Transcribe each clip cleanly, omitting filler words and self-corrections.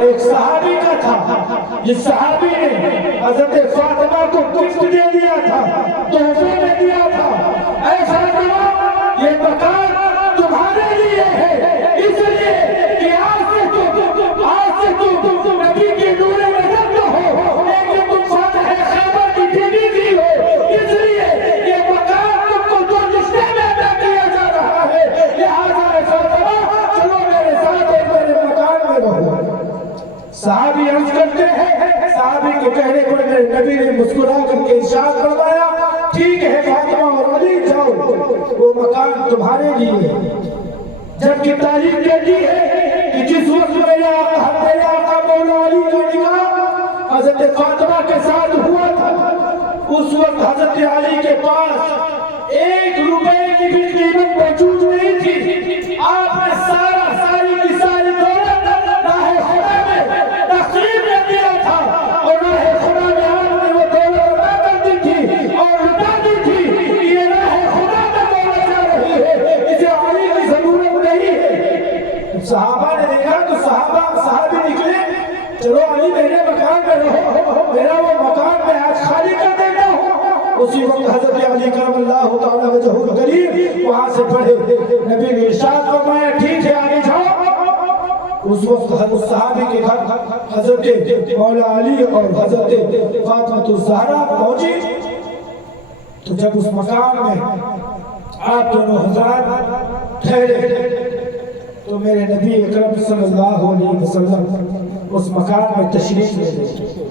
ایک صحابی کا تھا، جس صحابی نے حضرت فاطمہ کو گفٹ دے دیا تھا، تحفے میں دیا تھا، اے فاطمہ یہ مکان تمہارے لیے ہے، اس لیے کہ آج سے تم نبی کی نور نظر تو ہو، لیکن تم فاتح خیبر کی بیوی بھی ہو، اس لیے یہ مکان تم کو دو رشتے میں ادا کیا جا رہا ہے، لہٰذا اے فاطمہ چلو میرے ساتھ اور میرے مکان میں رہو۔ صحابی عرض کرتے ہیں، صحابی کے کہنے پر میرے نبی نے مسکرا کر کے ارشاد فرمایا ٹھیک ہے فاطمہ اور علی جاؤ، وہ مکان تمہارے لیے ہے۔ جبکہ تعریف دیتی ہے کہ جس وقت میرے آقا مولا علی کا نکاح حضرت فاطمہ کے ساتھ ہوا تھا، اس وقت حضرت علی کے پاس 1 روپے کی بھی قیمت موجود نہیں تھی۔ آپ نے ساری کی ساری دولت راہ خدا میں تقسیم میں دیا تھا، اور راہ خدا میں آپ نے وہ دولت ادا کر دی تھی اور لٹا دی تھی۔ یہ راہ خدا میں دولت جا رہی ہے، اسے علی کی ضرورت نہیں ہے۔ صحابہ نے دیکھا تو صحابی نکلے، چلو علی میرے مکان میں رہو، میرا وہ مکان میں آج خالی کر دیتا ہوں۔ اسی وقت حضرت علی کرم اللہ تعالی وجہہ الکریم وہاں سے پڑھے، نبی نے ارشاد فرمایا ٹھیک ہے آگے جاؤ۔ اس وقت حضرت صحابی کے گھر حضرت مولا علی اور حضرت فاطمہ الزہرا پہنچی، تو جب اس مکان میں آپ دونوں حضرات ٹھہرے تو میرے نبی اکرم صلی اللہ علیہ وسلم اس مکان میں تشریف لے گئے،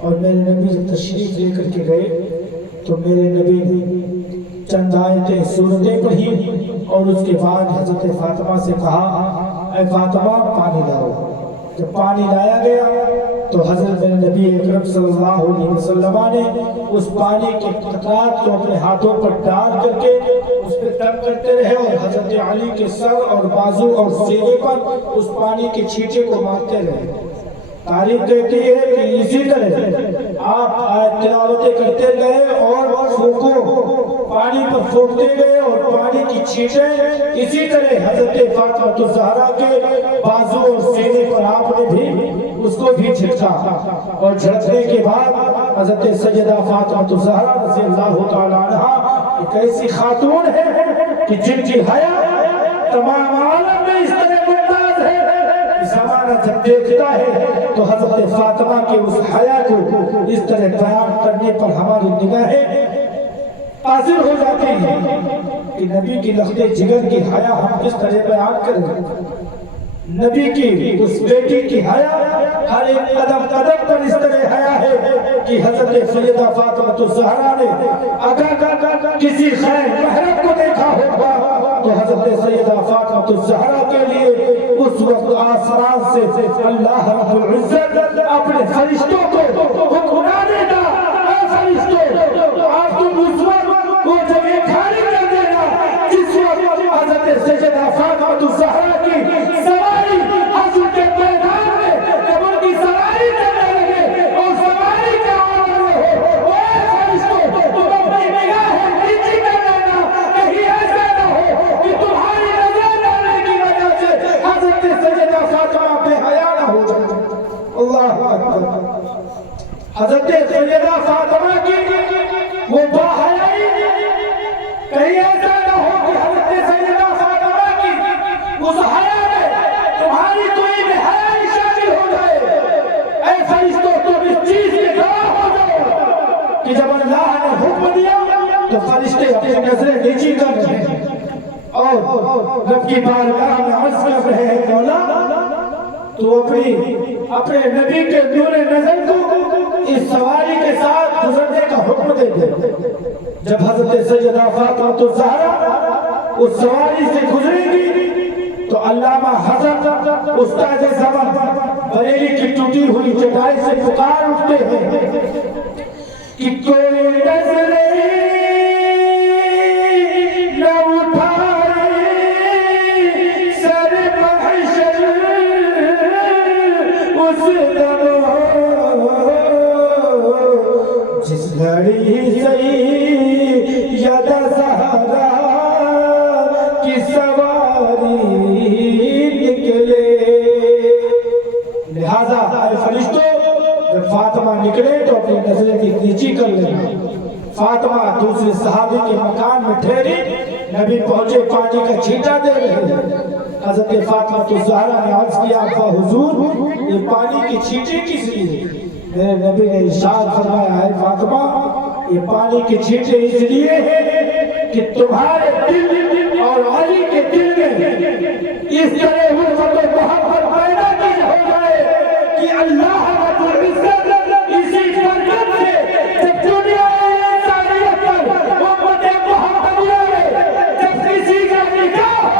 اور میرے نبی جب تشریف لے کر کے گئے تو میرے نبی نے چند آیتیں سورتیں پڑھی، اور اس کے بعد حضرت فاطمہ سے کہا اے فاطمہ پانی لاؤ۔ جب پانی لایا گیا تو حضرت نبی اکرم صلی اللہ علیہ وسلم نے اس پانی کے قطرات کو اپنے ہاتھوں پر ڈال کر کے اس پہ تب کرتے رہے، اور حضرت علی کے سر اور بازو اور سینے پر اس پانی کے چھینٹے کو مارتے رہے۔ تاریخ کہتی ہے کہ اسی طرح آپ آیت تلاوتیں کرتے گئے اور پھونکو پانی پر پھونکتے گئے، اور پانی کی چھینٹیں اسی طرح حضرت فاطمہ الزہرا کے بازو اور سینے پر آپ نے بھی اس کو بھی جھٹکا، اور جھٹکنے کے بعد حضرت سیدہ فاطمہ الزہرا رضی اللہ تعالی عنہا ایک ایسی خاتون ہے کہ جن کی حیا تمام عالم میں اس طرح ممتاز ہے۔ زمانہ جب دیکھتا ہے تو حضرت فاطمہ کے اس حیا کو اس طرح بیان کرنے پر ہماری نگاہیں حاضر ہو جاتی ہیں کہ نبی کی لخت جگر کی حیا ہم کس طرح بیان کریں۔ نبی کی اس بیٹی کی حیا ہر ایک قدم قدم پر اس طرح حیا ہے کہ حضرت سیدہ فاطمہ الزہرا نے اگر کسی خیر محرم کو دیکھا ہوگا تو حضرت سیدہ فاطمہ الزہرا کے لیے اس وقت آسمان سے اللہ رب العزت اپنے فرشتوں کو حکم دینا، اے فرشتوں آپ تم اس وقت وہ جگہ خالی کر دینا جس وقت حضرت سیدہ فاطمہ الزہرا کی سواری حضرت کے میدان میں جب ان کی سواری کرنے لگے اور سواری کا عالم ہو، اے فرشتوں تم اپنی نگاہیں نیچی کر دینا، کہیں ایسا نہ ہو کہ تمہاری نظر ڈالنے کی وجہ سے حضرت سیدہ فاطمہ بے حیا نہ ہو جائے۔ اللہ اکبر۔ حضرت سیدہ فاطمہ کی وہ باحیائی کہیں ایسا نہ ہو کہ حضرت سیدہ فاطمہ کی اس حیا میں تمہاری کوئی بے حیائی شامل ہو جائے۔ اے فرشتوں تم اس چیز کے گواہ ہو جاؤ کہ جب اللہ نے حکم دیا تو فرشتے اپنی نظریں نیچی کر رہے ہیں اور رب کی بارگاہ میں عرض کر رہے ہیں مولا تو اپنے نبی کے نور نظر کو اس سواری کے ساتھ گزرنے کا حکم دے دے۔ جب حضرت سیدہ فاطمہ الزہرا اس سواری سے گزرے گی تو علامہ حضرت استاد زمان بریلی کی ٹوٹی ہوئی چٹائی سے پکار اٹھتے ہیں کہ کوئی نظریں نہ اٹھائے سر محشر اس دم جس گھڑی سیدہ زہرا کی سواری نکلے۔ لہذا اے فرشتوں جب فاطمہ نکلے تو اپنی نظریں کی نیچی کر لینا. فاطمہ دوسرے صحابی کے مکان میں ٹھہری. نبی پہنچے پانی کا چھینٹا دے رہے. حضرت فاطمہ تو زہرا نے عرض کیا ابا حضور یہ پانی کی چھینٹے کس لیے؟ میرے نبی نے ارشاد فرمایا ہے فاطمہ یہ پانی کی چھینٹے اس لیے ہیں کہ تمہارے دل اور علی کے دل میں اس طرح الفت و محبت پیدا کی ہو جائے کہ اللہ رب العزت اسی برکت سے جب دنیا انسانیت پر امت محمدیہ میں جب کسی کا نکاح ہو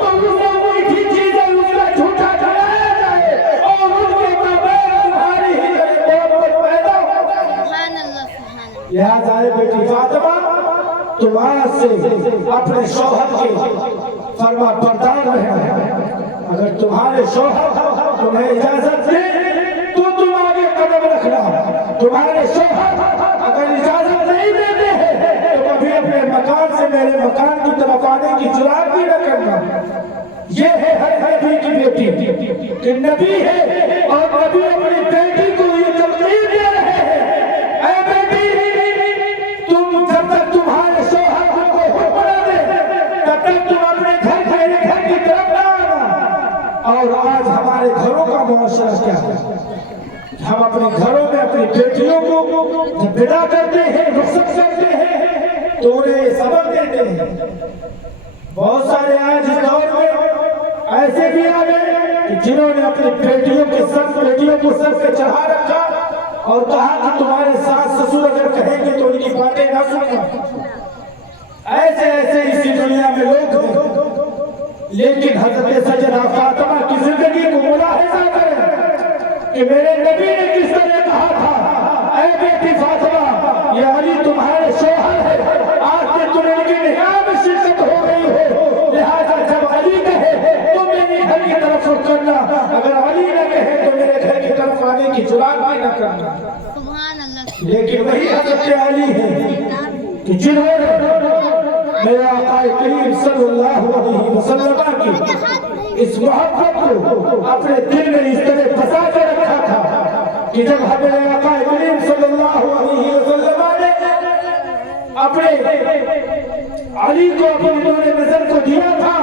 تو اسے میٹھی چیزیں اس کا جھوٹا جلایا جائے اور ان کے مابین تمہاری ہی محبت پیدا ہو جائے. لہذا ہے بیٹی فاطمہ تم آج سے اپنے شوہر کے فرما بردار رہنا. اگر تمہارے شوہر تمہیں اجازت دے تو تم آگے قدم رکھنا. تمہارے شوہر اگر اجازت نہیں دیتے ہیں تو کبھی اپنے مکان سے میرے مکان کی طرف آنے کی جرات بھی نہ کرنا. یہ ہے ہر نبی کی بیٹی کہ نبی ہے اور نبی اپنی بیٹی کو یہ تلقین دے رہے ہیں اے بیٹی تم جب تک تمہارے شوہر کو حکم نہ دے تب تک تم اپنے میرے گھر کی طرف نہ آنا. اور آج ہمارے گھروں کا معاشرہ کیا ہے؟ ہم اپنے گھروں میں اپنی بیٹیوں کو جب ودا کرتے ہیں رخصت کرتے ہیں تو انہیں سبق دیتے ہیں. بہت سارے آج اس دور میں ایسے بھی آ گئے کہ جنہوں نے اپنی بیٹیوں کو سر پہ چڑھا رکھا اور کہا کہ تمہارے ساس سسر اگر کہیں گے تو ان کی باتیں نہ سننا. ایسے اسی دنیا میں لوگ ہیں. لیکن حضرت سیدہ فاطمہ کی زندگی کو ملاحظہ کریں کہ میرے نبی نے کس طرح کہا تھا اے بیٹی فاطمہ یہ علی تمہارے شوہر ہے. آج سے تم ان کی نکاح میں شرکت ہو گئی ہو. لہذا جب علی کہے تو میرے گھر کی طرف رخ کرنا. اگر علی نہ کہے تو میرے گھر کی طرف آنے کی جرات بھی نہ کرنا. لیکن وہی حضرت علی ہے کہ جنہوں نے میرے آقا کریم صلی اللہ علیہ وسلم کی اس محبت کو اپنے دل میں اس طرح بسا کے رکھا تھا کہ جب ہمیں آقا کریم صلی اللہ علیہ وسلم نے اپنے علی کو اپنی نور نظر کو دیا تھا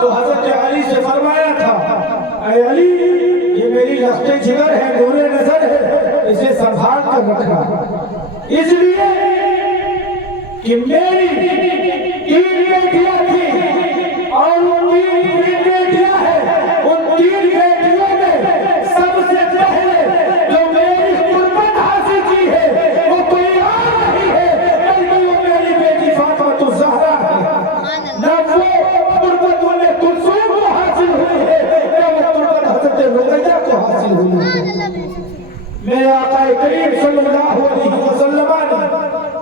تو حضرت علی سے فرمایا تھا اے علی یہ میری رخت جگر ہے نور نظر ہے اسے سنبھال کر رکھنا. اس لیے کہ میری تین بیٹیاں تھیں اور ان تین بیٹیاں ہیں. ان تین بیٹیوں میں سب سے پہلے جو میری قربت حاصل کی ہے وہ کوئی اور نہیں ہے بلکہ وہ میری بیٹی فاطمہ الزہرا ہے. نہ وہ قربت انہیں کلثوم کو حاصل ہوئی ہے نہ وہ قربت حضرت رقیہ کو حاصل ہوئی ہے. میرے آقا کریم صلی اللہ علیہ وسلم نے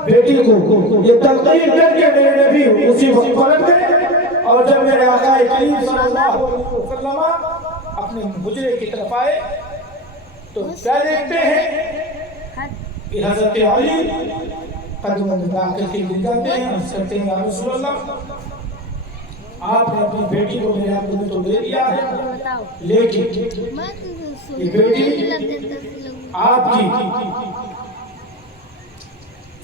بیٹی کو یہ تلقین کر کے میرے نبی اسی وقت پلٹ گئے. اور جب میرے آقا کریم صلی اللہ علیہ وسلم اپنے حجرے کی طرف آئے تو کیا دیکھتے ہیں کہ حضرت علی قدموں میں داخل کے گر جاتے ہیں اور کہتے ہیں یا رسول اللہ آپ نے اپنی بیٹی کو میرے ہاتھ میں تو دے دیا ہے لیکن یہ بیٹی آپ کی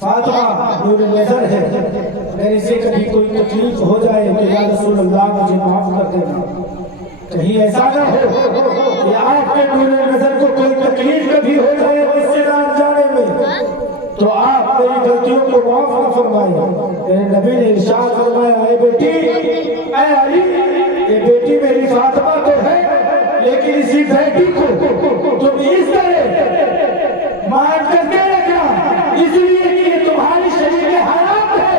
فاطمہ نور نظر ہے. میرے سے کبھی کوئی تکلیف ہو جائے تو یا رسول اللہ مجھے معاف کر دینا. کہیں ایسا نہ ہو کہ آپ کے نور نظر کو کوئی تکلیف کبھی ہو جائے رشتے دار جانے میں تو آپ میری غلطیوں کو معاف نہ فرمائیں. میرے نبی نے ارشاد فرمایا اے بیٹی اے علی یہ بیٹی میری فاطمہ تو ہے لیکن اسی بیٹی کو تم اس طرح مان کر کے رکھنا اس لیے کہ یہ تمہاری شریک حیات ہے.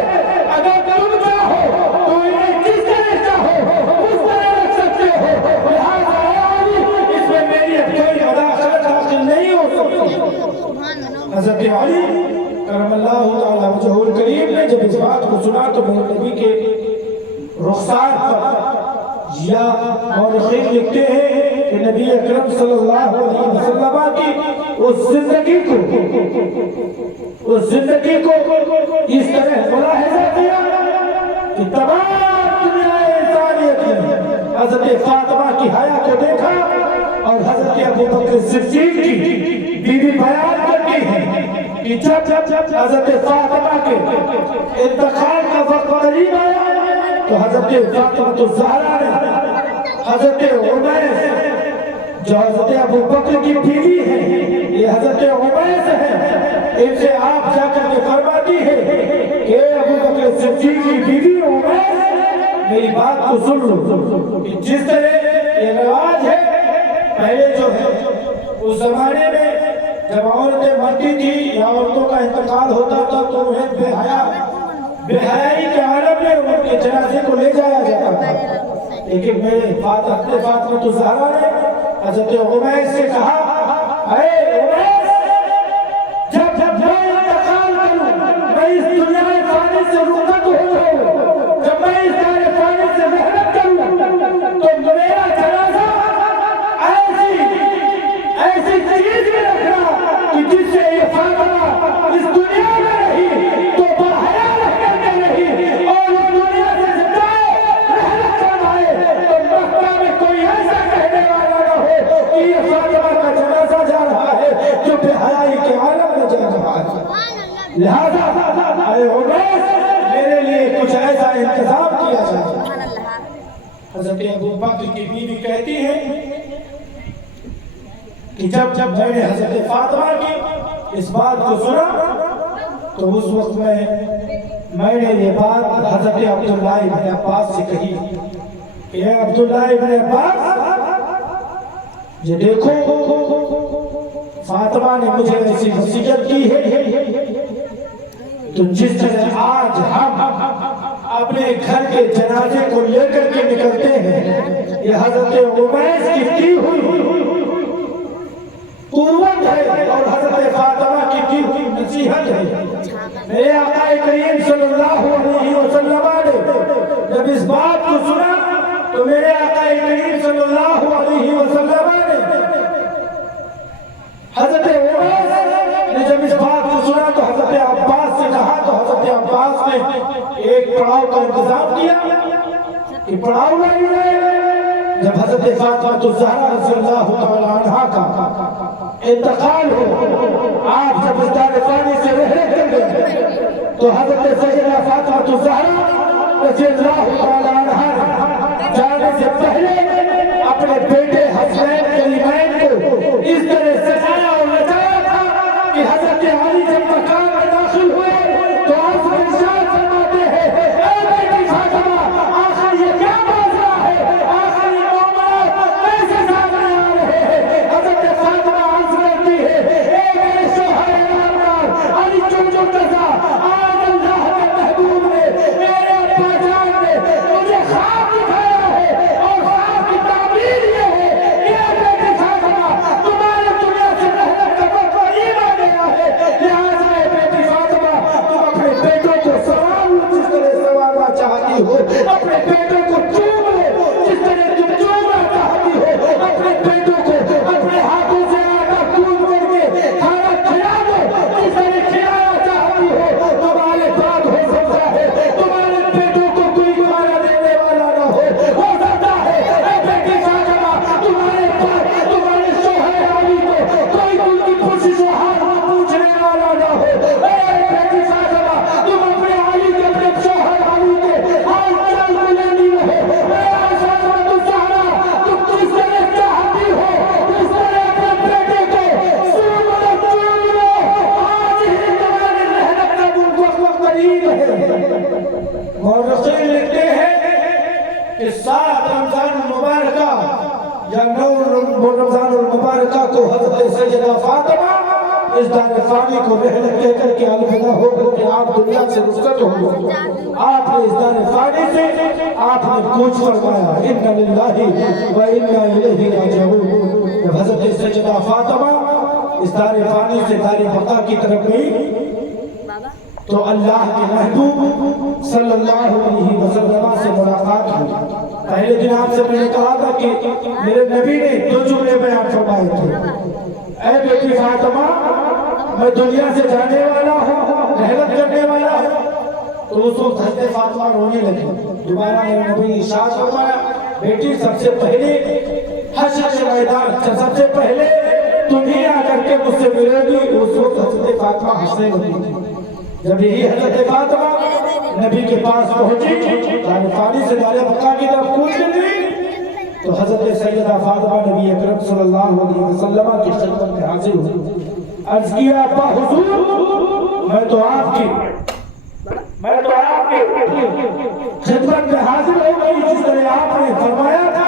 اگر تم چاہو تو انہیں جس طرح چاہو اس طرح رکھ سکتے ہو. لہٰذا اس میں میری اب کوئی مداخلت حاصل نہیں ہو سکتی. حضرت علی کرم اللہ تعالیٰ وجہہ الکریم نے جب اس بات کو سنا تو میرے نبی کے رخسار پر یا مورخین لکھتے ہیں کہ نبی اکرم صلی اللہ علیہ وسلم کی اس زندگی کو اس طرح ملاحظہ کیا کہ تمام دنیا انسانیت نے حضرت فاطمہ کی حیا کو دیکھا اور حضرت ابو بکر صدیق کی بیوی بیان کرتی ہے کہ جب حضرت فاطمہ کے انتقال کا وقت قریب آیا تو حضرت فاطمہ الزہرا نے حضرت عمیس جو حضرت ابو بکر کی بیوی ہے، یہ حضرت عمیس ہے، ان سے آپ جا کر کے فرماتی ہے کہ ابو بکر صدیق کی بیوی عمیس میری بات کو سن لو کہ جس طرح یہ رواج ہے پہلے جو ہے اس زمانے میں جب عورتیں مرتی تھی یا عورتوں کا انتقال ہوتا تھا تو انہیں بے حیائی کے عالم میں ان کے جنازے کو لے جایا جاتا تھا، لیکن میرے فاطمہ الزہرا نے حضرت عمیس سے کہا اے عمیس جب میں انتقال کروں میں اس دنیا فانی سے رخصت ہو جاؤں، جب میں اس دنیا فانی سے محنت کروں تو میرا جنازہ ایسی چیز میں رکھنا کہ جس سے یہ فاطمہ اس دنیا میں رہی تو برحیا رہ کر کے رہی اور اس دنیا سے جائے محنت کرائے تو مکہ میں کوئی ایسا کہنے والا نہ ہو کہ یہ فاطمہ کا جنازہ جا رہا ہے جو بے حیائی کے عالم میں جا رہا ہے، لہذا اے عمیس میرے لیے کچھ ایسا انتظام کیا جائے۔ حضرت ابو بکر کی بیوی کہتی ہے کہ جب میں نے حضرت فاطمہ کی اس بات کو سنا تو اس وقت میں نے یہ بات حضرت عبداللہ ابن عباس سے کہی کہ اے عبداللہ ابن عباس یہ دیکھو فاطمہ نے مجھے ایسی وصیت کی ہے تو جس طرح آج ہم اپنے گھر کے جنازے کو لے کر کے نکلتے ہیں یہ حضرت عمیس کی دی ہوئی قوت ہے اور حضرت فاطمہ کی دی ہوئی نصیحت ہے۔ میرے آقا کریم صلی اللہ علیہ وسلم نے جب اس بات کو سنا تو میرے آقا کریم صلی اللہ علیہ وسلم نے حضرت عمیس نے جب اس بات کو سنا تو حضرت عباس سے کہا تو حضرت عباس نے ایک پڑاؤ کا انتظام کیا کہ پڑاؤ نہیں ہے۔ جب حضرت فاطمہ الزہرا رضی اللہ تعالی عنہا کا انتقال ہو آپ جب اس دار فانی سے رحلت کر گئے تو حضرت سیدہ فاطمہ الزہرا رضی اللہ تعالی عنہا جانے سے پہلے اپنے بیٹے حسنین کریمین کو اس طرح سجایا اور لچایا تھا کہ حضرت علی جب مکان میں داخل ہوئے تو آپ سے ارشاد فرماتے ہیں اے بیٹی فاطمہ آخر یہ کیا معاملہ ہے، آخر یہ معاملہ کیسے سامنے آ رہے ہیں۔ حضرت فاطمہ عرض کرتی ہے اے میرے شوہر نامدار علی چنچو قضا آج اللہ کے محبوب نے میرے ابا جان نے مجھے خواب دکھایا ہے اور خواب کی تعبیر یہ ہے کہ اے بیٹی فاطمہ تمہارے دنیا سے محنت کا وقت قریب آ گیا ہے، لہٰذا اے بیٹی فاطمہ تم اپنے بیٹوں کو سوال لو جس طرح سوالنا چاہتی ہو، اپنے بیٹوں کو چوم لو جس طرح تم چومنا چاہتی ہو، اپنے بیٹوں کو اپنے ہاتھوں سے آٹا گوندھ کر کے کھانا کھلا دو جس طرح کھلانا چاہتی ہو۔ تمہارے بعد ہو سکتا ہے تمہارے بیٹوں کو کوئی کھانا دینے والا نہ ہو سکتا ہے اے بیٹی فاطمہ تمہارے بعد تمہارے شوہر علی کو کوئی ان کی کوشش و حال نہ پوچھنے والا نہ ہو۔ اے بیٹی فاطمہ تم اپنے علی کے اپنے شوہر علی کے حال چال کو لیتی رہو۔ اے فاطمہ الزہرا تم کس طرح چاہتی ہو اس طرح اپنے بیٹے کو سن لو چون لو، آج ہی تمہاری محنت کا وقت قریب ہے۔ مورخین لکھتے ہیں کہ 7 رمضان المبارکہ یا 9 رمضان المبارکہ کو حضرت سیدہ فاطمہ اس دار فانی کو رحلت کہہ کر کے الوداع ہو کر کے آپ دنیا سے رخصت ہو گئے۔ آپ نے اس دار فانی سے آپ نے کوچ فرمایا اِنَّ لِلَّهِ وَإِنَّا إِلَيْهِ رَاجِعُونَ۔ جب حضرت سیدہ فاطمہ اس دار فانی سے دار بقا کی طرف گئی تو اللہ کے محبوب صلی اللہ علیہ وسلم سے ملاقات ہوئی۔ پہلے دن آپ سے میں نے کہا تھا کہ میرے نبی نے 2 جملے بیان فرمائے تھے، اے بیٹی فاطمہ میں دنیا سے جانے والا ہوں، رحلت کرنے والا ہوں۔ تو اس وقت حضرت فاطمہ رونے لگی۔ دوبارہ میرے نبی نے ارشاد فرمایا بیٹی سب سے پہلے حشر کے میدان سب سے پہلے تمہیں آ کر کے مجھ سے ملے گی. اس وقت حضرت فاطمہ ہنسنے لگی. جب یہی حضرت فاطمہ نبی کے پاس پہنچی پانی سے دار بقا کی طرف کوچ گئی تو حضرت سیدہ فاطمہ نبی اکرم صلی اللہ علیہ وسلم کی خدمت میں حاضر ہوئی. عرض کیا ابا حضور میں تو آپ کی خدمت میں حاضر ہو گئی جس طرح آپ نے فرمایا تھا.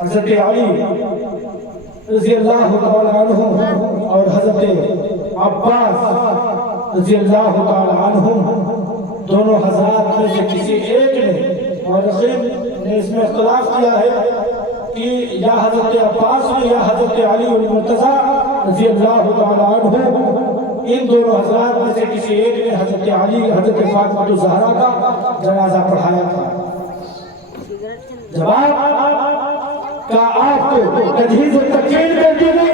حضرت علی رضی اللہ تعالی عنہ اور حضرت عباس رضی اللہ تعالی عنہ دونوں حضرات میں سے کسی ایک نے مورخین نے اس میں اختلاف کیا ہے کہ یا حضرت عباس نے یا حضرت علی المرتضیٰ رضی اللہ تعالی عنہ ان دونوں حضرات میں سے کسی ایک نے حضرت علی حضرت فاطمہ الزہرا کا جنازہ پڑھایا تھا. جواب کا آپ کو تجہیز و تکمیل کر دی گئی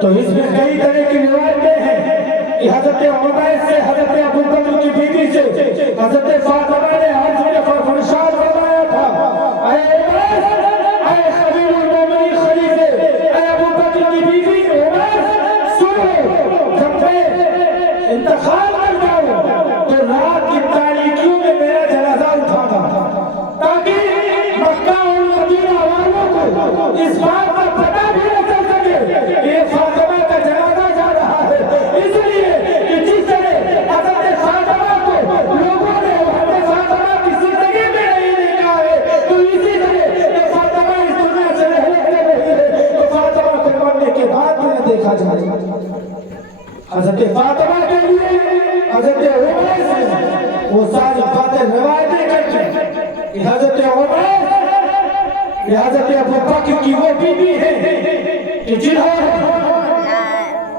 تو اس میں کئی طرح کی روایتیں ہیں کہ حضرت عمر سے حضرت ابو بکر کی بیوی سے حضرت فاطمہ نے حج میں فرشاد فرمایا تھا اے عمر اے خلیل المومنین خلیفہ اے ابو بکر کی بیوی عمر سنو جب میں انتقال کر جاؤں تو رات کی تاریکیوں میں میرا جنازہ اٹھانا تاکہ مکہ اور مدینہ والوں کو اس بات کا پتہ بھی نہ چل سکے یہ فاطمہ کا جنازہ جا رہا ہے. اس لیے کہ جس طرح حضرت فاطمہ کو لوگوں نے حضرت فاطمہ کی زندگی میں نہیں دیکھا ہے تو اسی طرح فاطمہ اس دنیا سے رحلت کر رہی ہے تو فاطمہ کو مرنے کے بعد میں دیکھا جائے. حضرت فاطمہ کے لیے حضرت عمر سے وہ ساری باتیں روایتیں کرتے کہ حضرت عمر یہ حضرت ابو بکر کی وہ بیوی ہے کہ جنہوں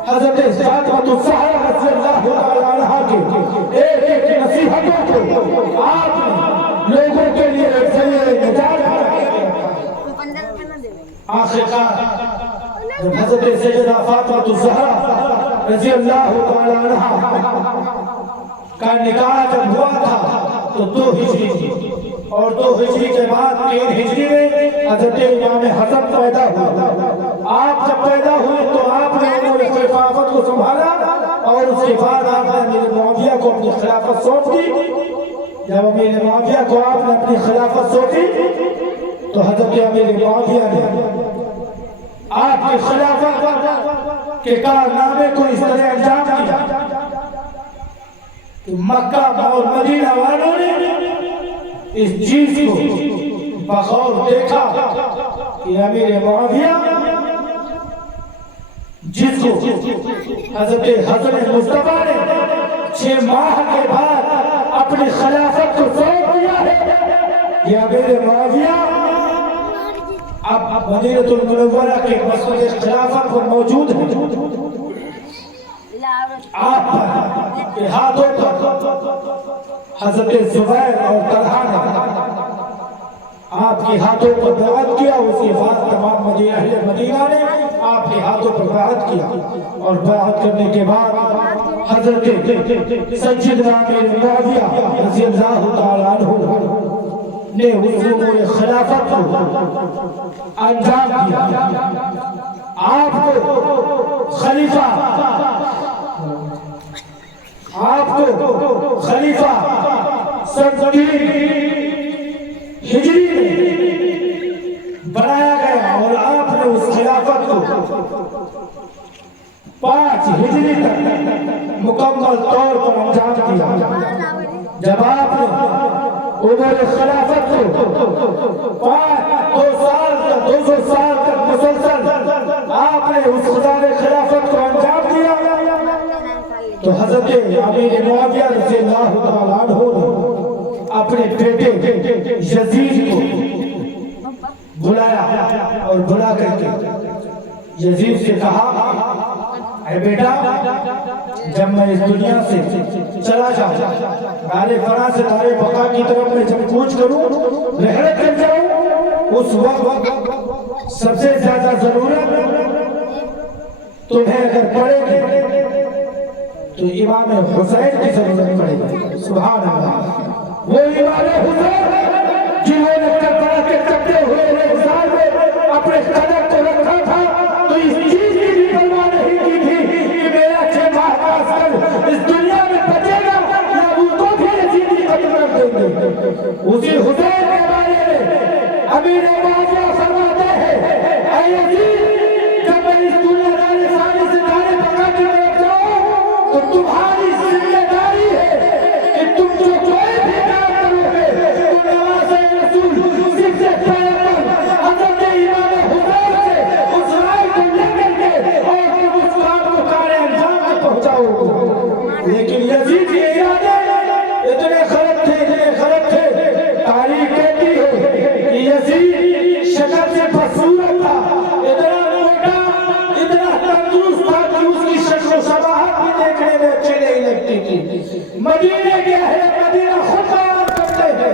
حضرت فاطمہ الزہرا رضی اللہ تعالی عنہا کے ایک ایک نصیحتوں کو آپ لوگوں کے لیے ذریعہ نجات آخرکار جب حضرت سیدہ فاطمہ الزہرا رضی اللہ تعالی عنہا کا نکاح جب ہوا تھا تو 2 ہجری تھی اور 2 ہجری کے بعد 3 ہجری میں حضرت امام حسن پیدا ہوا. آپ جب پیدا ہوئے تو آپ نے امور خلافت کو سنبھالا اور اس کے بعد آپ نے امیر معاویہ کو اپنی خلافت سونپ دی. جب امیر معاویہ کو آپ نے اپنی خلافت سونپی تو حضرت امیر معاویہ نے آپ کی خلافت کے کارنامے کو اس طرح انجام دیا کہ مکہ اور مدینہ والوں نے اس چیز کو بغور دیکھا کہ امیر معاویہ جس کو حضرت حسن مصطفیٰ نے 6 ماہ کے بعد اپنی خلافت کو سونپ دیا ہے یہ امیر معاویہ اب مدینہ المنورہ کے مسجد خلافت پر موجود ہے. آپ کے ہاتھوں پر حضرت زبیر اور طلحہ نے آپ کے ہاتھوں پر بیعت کیا. اس کے بعد تمام اہل مدینہ نے آپ کے ہاتھوں پر بیعت کیا اور بیعت کرنے کے بعد حضرت سیدنا امیر معاویہ رضی اللہ تعالی عنہ نے اس امور خلافت کو انجام دیا. آپ کو خلیفہ سن 3 ہجری میں بنایا گیا اور آپ نے اس خلافت کو 5 ہجری تک مکمل طور پر انجام دیا. جب آپ نے امور خلافت کو 200 سال تک مسلسل آپ نے اس خدار خلافت کو انجام دیا تو حضرت امیر معاویہ رضی اللہ تعالی عنہ نے اپنے بیٹے یزید کو بلایا اور بلا کر کے یزید سے کہا اے بیٹا جب میں اس دنیا سے چلا جاؤں دار فنا سے دار بقا کی طرف میں جب کوچ کروں رحلت کر جاؤں اس وقت سب سے زیادہ ضرورت تمہیں اگر پڑے گی تو امام حسین کی ضرورت پڑے گی. سبحان اللہ. وہ امام حسین جنہوں نے کربلا کے کٹے ہوئے ریگزار میں اپنے قدر کو رکھا تھا تو اس چیز کی بھی پرواہ نہیں کی تھی کہ میرا 6 ماہ کا عسکر اس دنیا میں بچے گا یا وہ تو بھی یزیدی ختم کر دیں گے. اسی حسین کے بارے میں امیر معاویہ فرماتے ہیں اے یزید جب میں اس دنیا داری ثانی سے دانے پکا کے بیٹھ جاؤں تو تمہاری ذمہ داری ہے کہ تم جو کوئی بھی کام کرو گے تو نواز رسول صرف سے پیغمبر حضرت امام حسین سے اس رائے کو لے کر کے اور تم اس کام کو کار انجام میں پہنچاؤ گے. لیکن یزید کے ارادے اتنے غلط تھے تاریخ کہتی ہے کہ یزید شکل سے بدصورت تھا, اتنا موٹا اتنا تندرست تھا کہ اس کی شکل و شباہت بھی دیکھنے میں اچھی نہیں لگتی تھی. مدینے کے اہل مدینہ خود بیان کرتے ہیں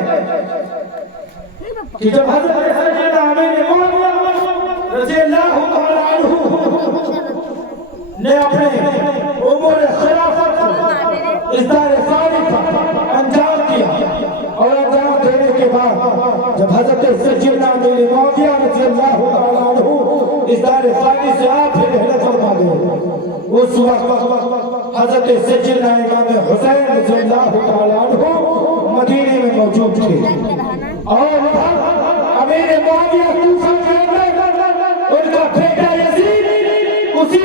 کہ جب حضرت سیدنا امیر معاویہ رضی اللہ تعالی عنہ نے اپنے امور خلافت اصدار ثانی کا انجام دیا اور انجام دینے کے بعد جب حضرت سیدنا امیر معاویہ رضی اللہ تعالی عنہ اصدار ثانی سے آپ پھر رحلت فرما گئے, اس وقت حضرت سیدنا امام حسین رضی اللہ تعالی عنہ مدینے میں موجود تھے اور امیر معاویہ کوفہ کے اندر ان کا بیٹا یزید اسی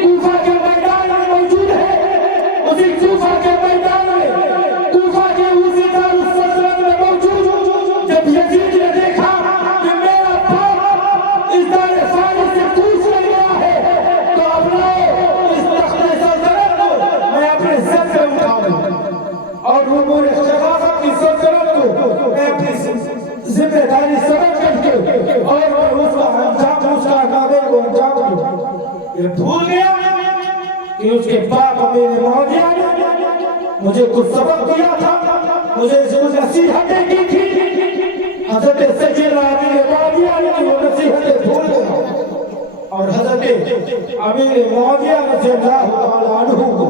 کوفہ کے میدان میں موجود ہے, اسی کوفہ کے میدان میں کوفہ کے اسی دارالسلطنت میں موجود. جب یزید نے دیکھا کہ میرا باپ اس دار ثانی سے کوچ لے گیا ہے تو اپنا اس تخت سلطنت کو میں اپنے سر پہ اٹھاؤں اور امور خلافت کی سلطنت کو میں اپنی ذمہ داری سمجھ کر کے اور اس کا انجام اس کا کامے کو انجام دوں. یہ بھول گیا کہ اس کے باپ امیر معاویہ نے مجھے کچھ سبق دیا تھا, مجھے اس کو نصیحتیں کی تھی. حضرت سیدنا امیر معاویہ نے وہ نصیحتیں بھول گیا اور حضرت امیر معاویہ رضی اللہ تعالی عنہ کو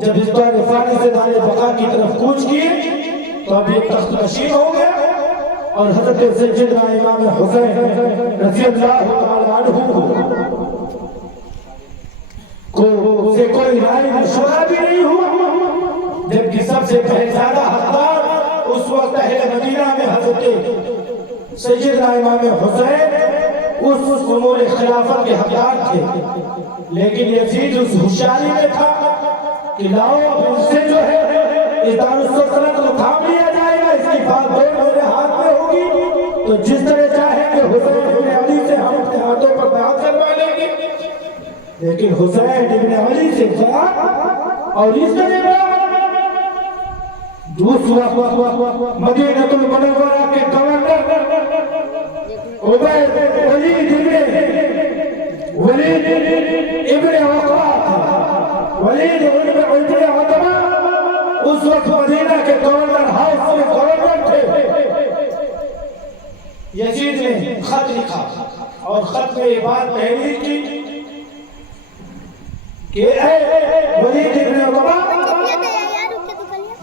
جب اس دور ثانی سے دار بقا کی طرف کوچ کیے تو اب یہ تخت نشین ہو گیا اور حضرت سیدنا امام حسین رضی اللہ تعالی عنہ کو سے کوئی رائے مشورہ بھی نہیں ہوا, جبکہ سب سے زیادہ حقدار اس وقت اہل مدینہ میں حضرت سیدنا امام حسین اس امور خلافت کے حقدار تھے. لیکن یزید اس ہوشیاری میں تھا کہ لاؤ اب ان سے جو ہے دارالسلطنت کو تھام لیا جائے گا, اس کی بات دور میرے ہاتھ میں ہوگی تو جس طرح چاہیں گے حسین ابن علی سے ہم اپنے ہاتھوں پر بیعت کروا لیں گے. لیکن حسین ابن علی سے بیعت اور اس طرح دوسرا مدینہ المنورہ کے گورنر ولید ابن عتبہ اس وقت مدینہ کے گورنر ہاؤس میں گورنر تھے. یزید نے خط لکھا اور خط میں یہ بات تحریر کی کہ اے ولید ابن عتبہ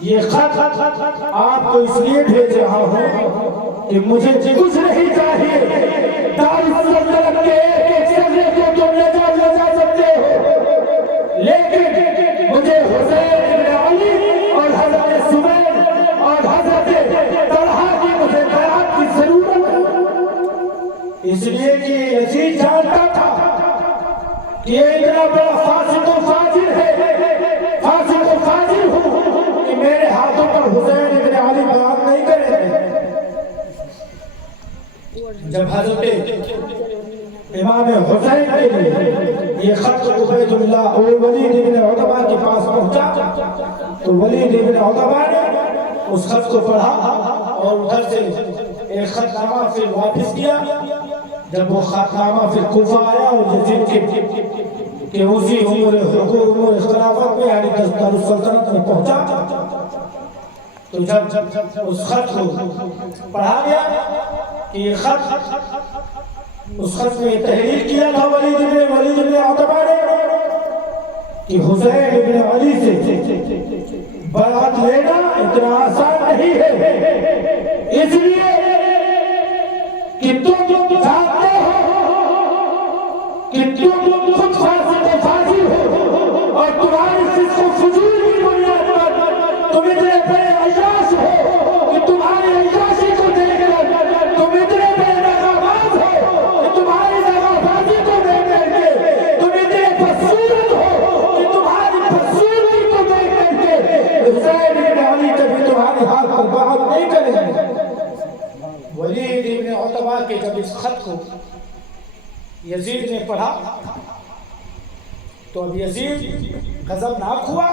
یہ خط آپ کو اس لیے بھیج رہا ہوں کہ مجھے کچھ نہیں چاہیے, دارالسلطنت کے ایک سرے کو تم لے جا سکتے ہو, لیکن مجھے حسین ابن علی اور حضرت زبیر اور حضرت طلحہ کی مجھے بیعت کی ضرورت ہے. اس لیے کہ یزید جانتا تھا کہ یہ اتنا بڑا فاسق و فاجر ہے, فاسق و فاجر ہوں کہ میرے ہاتھوں پر حسین ابن علی بیعت نہیں کریں گے. جب حضرت امام حسین کے لیے یہ خط عبید اللہ اور ولید ابن عتبہ کے پاس پہنچا تو ولید ابن عتبہ نے اس خط کو پڑھا اور ادھر سے ایک خط نامہ پھر واپس کیا. جب وہ خط نامہ پھر کوفہ آیا اور یزید کے اسی امور خلافت میں یعنی دارالسلطنت میں پہنچا تو جب اس خط کو پڑھا گیا کہ یہ خط اس خط میں تحریر کیا تھا ولید ابن عتبہ نے کہ حسین ابن علی سے بیعت لینا اتنا آسان نہیں ہے, اس لیے کہ تم جانتے ہو کہ تم خود فاسد ہو اور تمہاری فسق و فجور کی بنیاد پر تم اتنے بڑے عیاش ہو کہ تمہاری عیاشی کو دیکھ کر تم اتنے بڑے ناغاباز ہو کہ تمہاری ناغابازی کو دیکھ کر کے تم اتنے بدصورت ہو کہ تمہاری بدصورتی کو دیکھ کر کے حسین ابن علی کبھی تمہارے ہاتھ پر بات نہیں کریں گے۔ ولید ابن عتبہ کے جب اس خط کو یزید نے پڑھا تو اب یزید غضبناک ہوا،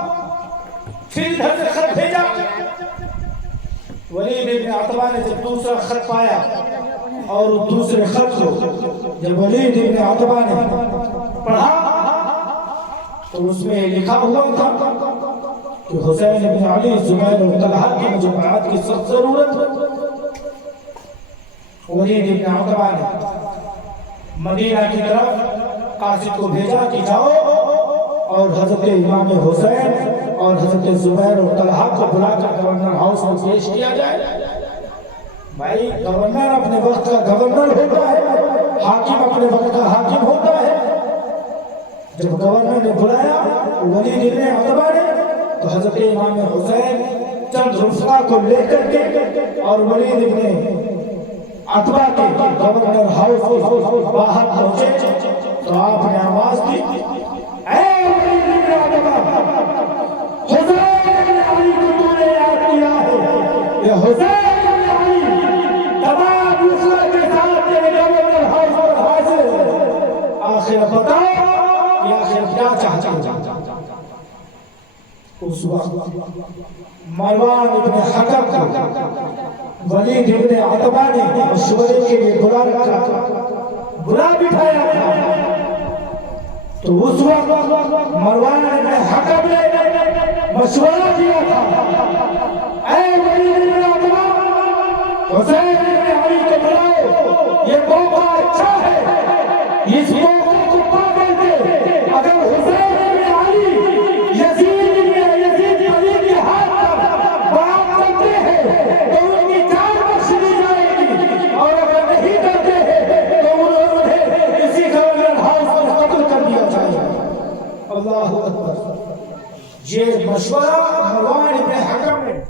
پھر ادھر سے خط بھیجا۔ ولید ابن عتبہ نے جب دوسرا خط پایا اور دوسرے خط کو جب ولید ابن عتبہ نے پڑھا تو اس میں لکھا ہوا تھا کہ حسین ابن علی زبیر اور طلحہ کی مجھے بیعت کی سخت ضرورت ہے۔ ولید ابن عتبہ نے مدینہ کی طرف قاصد کو بھیجا کہ جاؤ اور حضرت امام حسین اور حضرت زبیر اور طلحہ کو بلا کر گورنر ہاؤس میں پیش کیا جائے۔ بھائی گورنر اپنے وقت کا گورنر ہوتا ہے، حاکم اپنے وقت کا حاکم ہوتا ہے۔ جب گورنر نے بلایا ولید ابن عتبہ نے تو حضرت امام حسین چند رفقا کو لے کر کے اور ولید ابن عتبہ کے گورنر ہاؤس کے باہر پہنچے تو آپ نے آواز دی، اے ولید ابن عتبہ، حسین ابن علی کو تو نے یاد کیا ہے؟ یہ حسین ابن علی تمام رسول کے ساتھ تیرے گورنر ہاؤس پر حاضر ہے، آخر بتاؤ یہ آخر کیا چاہتا ہے؟ اس وقت مروان ابن حکم کو ولید ابن عتبہ نے مشورے کے لیے بلا رکھا، بلا بٹھایا تھا۔ تو اس وقت مروان ابن حکم نے مشورہ دیا تھا، اے ولید ابن عتبہ، حسین ابن علی کو بلاؤ، یہ موقع اچھا ہے، اس موقع کو پا کر کے اگر حسین ابن علی یزید علی کے ہاتھ پر بات کرتے ہیں تو ان کی جان بخش دی جائے گی، اور اگر نہیں کرتے ہیں تو انہیں اسی گورنر ہاؤس پر قتل کر دیا جائے گا۔ اللہ اکبر۔ یہ مشورہ مروان ابن حکم نے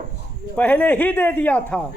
پہلے ہی دے دیا تھا۔